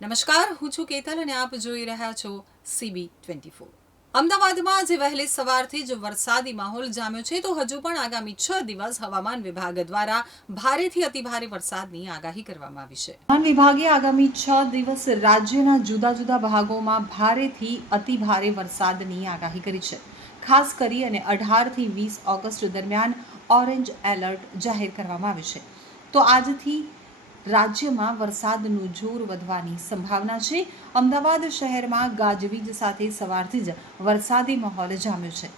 નમસ્કાર, હું છું કેતલ અને આપ જોઈ રહ્યા છો CB24। અમદાવાદમાં આજે વહેલી સવારથી જ વરસાદી માહોલ જામ્યો છે, તો હજુ પણ આગામી 6 દિવસ હવામાન વિભાગ દ્વારા ભારેથી અતિભારે વરસાદની આગાહી કરવામાં આવી છે। હવામાન વિભાગે આગામી 6 દિવસ રાજ્યના જુદા જુદા ભાગોમાં ભારેથી અતિભારે વરસાદની આગાહી કરી છે। ખાસ કરી અને 18 થી 20 ઓગસ્ટ દરમિયાન ઓરેન્જ એલર્ટ જાહેર કરવામાં આવ્યું છે। તો આજથી રાજ્યમાં વરસાદનું જોર વધવાની સંભાવના છે। અમદાવાદ શહેરમાં ગાજવીજ સાથે સવારથી જ વરસાદી માહોલ જામ્યો છે।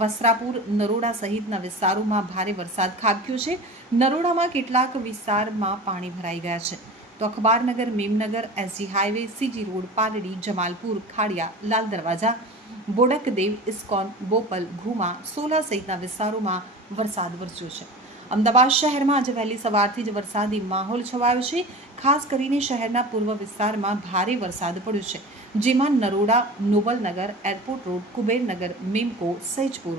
વસ્ત્રાપુર, નરોડા સહિતના વિસ્તારોમાં ભારે વરસાદ ખાબક્યો છે। નરોડામાં કેટલાક વિસ્તારમાં પાણી ભરાઈ ગયા છે, તો Akhbarnagar, Memnagar, SG highway, CG road, Paldi, Jamalpur, Khadia, Lal Darwaja, Bodakdev, ISKCON, Bopal, Ghuma, Sola સહિતના વિસ્તારોમાં વરસાદ વરસ્યો છે। અમદાવાદ શહેરમાં આજે વહેલી સવારથી જ વરસાદી માહોલ છવાયો છે। ખાસ કરીને શહેરના પૂર્વ વિસ્તારમાં ભારે વરસાદ પડ્યો છે, જેમાં Naroda, Nobalnagar, airport road, Kubernagar, Memco, Saijpur,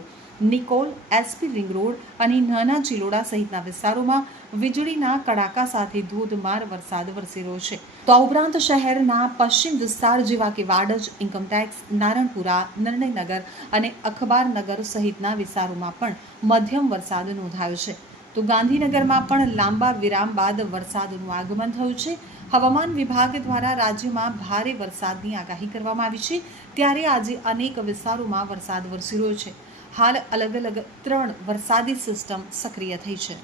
Nikol, SP ring road અને નાના ચિલોડા સહિતના વિસ્તારોમાં વીજળીના કડાકા સાથે ધોધમાર વરસાદ વરસી રહ્યો છે। તો આ ઉપરાંત શહેરના પશ્ચિમ વિસ્તાર જેવા કે વાડજ, ઇન્કમટેક્સ, નારણપુરા, નિર્ણયનગર અને અખબારનગર સહિતના વિસ્તારોમાં પણ મધ્યમ વરસાદ નોંધાયો છે। તો ગાંધીનગરમાં પણ લાંબા વિરામ બાદ વરસાદનું આગમન થયું છે। હવામાન વિભાગ દ્વારા રાજ્યમાં ભારે વરસાદની આગાહી કરવામાં આવી છે, ત્યારે આજે અનેક વિસ્તારોમાં વરસાદ વરસી રહ્યો છે। હાલ અલગ અલગ 3 વરસાદી સિસ્ટમ સક્રિય થઈ છે।